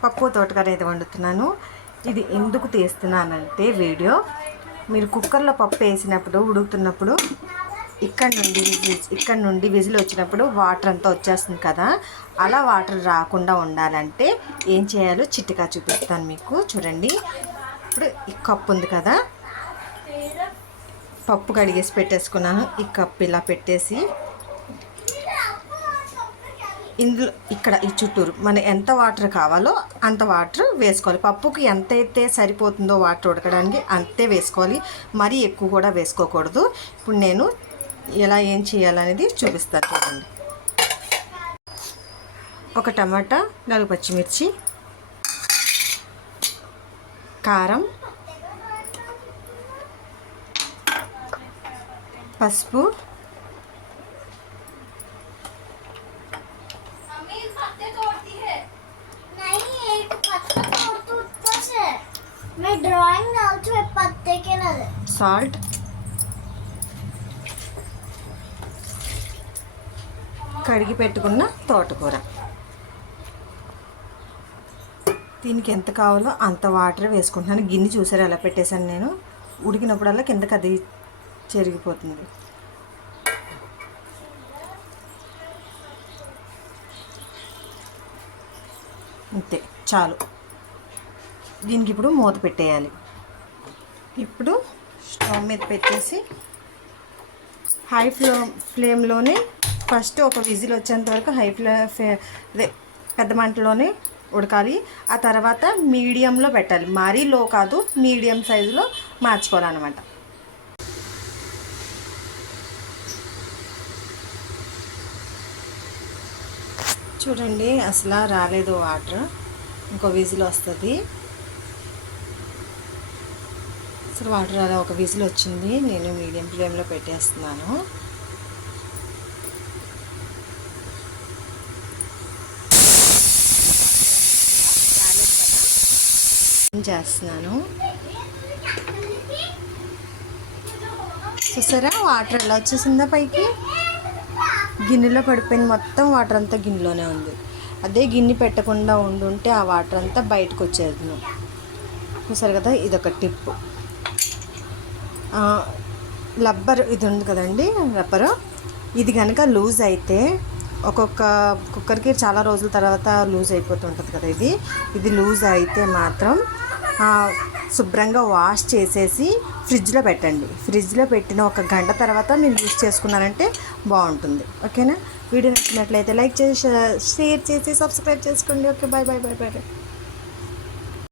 పప్పు తోటకూర అయితే వండుతున్నాను. ఇది ఎందుకు తీస్తున్నానంటే వీడియో మీరు కుక్కర్లో పప్పు వేసినప్పుడు ఉడుకుతున్నప్పుడు ఇక్కడ నుండి విజిల్ వచ్చినప్పుడు వాటర్ అంతా వచ్చేస్తుంది కదా, అలా వాటర్ రాకుండా ఉండాలంటే ఏం చేయాలో చిట్కా చూపిస్తాను మీకు. చూడండి, ఇప్పుడు ఈ కప్పు ఉంది కదా, పప్పు కడిగేసి పెట్టేసుకున్నాను. ఈ కప్పు ఇలా పెట్టేసి ఇందులో ఇక్కడ ఈ చుట్టూరు మన ఎంత వాటర్ కావాలో అంత వాటర్ వేసుకోవాలి. పప్పుకి ఎంతైతే సరిపోతుందో వాటర్ ఉడకడానికి అంతే వేసుకోవాలి, మరీ ఎక్కువ కూడా వేసుకోకూడదు. ఇప్పుడు నేను ఎలా ఏం చేయాలనేది చూపిస్తాను. చూడండి, ఒక టమాటా, 4 పచ్చిమిర్చి, కారం, పసుపు, సాల్ట్, కడిగి పెట్టుకున్న తోటకూర. దీనికి ఎంత కావాలో అంత వాటర్ వేసుకుంటున్నాను. గిన్నె చూసారు ఎలా పెట్టేశాను నేను. ఉడికినప్పుడల్లా కిందకి అది చెరిగిపోతుంది. అంతే, చాలు. దీనికి ఇప్పుడు మూత పెట్టేయాలి. ఇప్పుడు స్టవ్ మీద పెట్టేసి హై ఫ్లేమ్లోనే ఫస్ట్ ఒక విజిల్ వచ్చేంత వరకు పెద్ద మంటలోనే ఉడకాలి. ఆ తర్వాత మీడియంలో పెట్టాలి, మరీ లో కాదు, మీడియం సైజులో మార్చుకోవాలన్నమాట. చూడండి, అసలు రాలేదు వాటర్, ఇంకో విజిల్ వస్తుంది. అసలు వాటర్ అలా ఒక విజిల్ వచ్చింది. నేను మీడియం ఫ్లేమ్లో పెట్టేస్తున్నాను. చేస్తున్నాను. చూసారా వాటర్ ఎలా వచ్చేసిందా పైకి? గిన్నెలో పడిపోయింది, మొత్తం వాటర్ అంతా గిన్నెలోనే ఉంది. అదే గిన్నె పెట్టకుండా ఉండుంటే ఆ వాటర్ అంతా బయటకు వచ్చేది. చూసారు కదా, ఇదొక టిప్. రబ్బర్ ఇది ఉంది కదండి, రబ్బరు, ఇది కనుక లూజ్ అయితే ఒక్కొక్క కుక్కర్కి చాలా రోజుల తర్వాత లూజ్ అయిపోతుంటుంది కదా, ఇది లూజ్ అయితే మాత్రం శుభ్రంగా వాష్ చేసేసి ఫ్రిడ్జ్లో పెట్టండి. ఫ్రిడ్జ్లో పెట్టిన 1 గంట తర్వాత మీరు యూజ్ చేసుకున్నారంటే బాగుంటుంది. ఓకేనా? వీడియో నచ్చినట్లయితే లైక్ చేసి, షేర్ చేసి, సబ్స్క్రైబ్ చేసుకోండి. Okay, bye bye bye bye.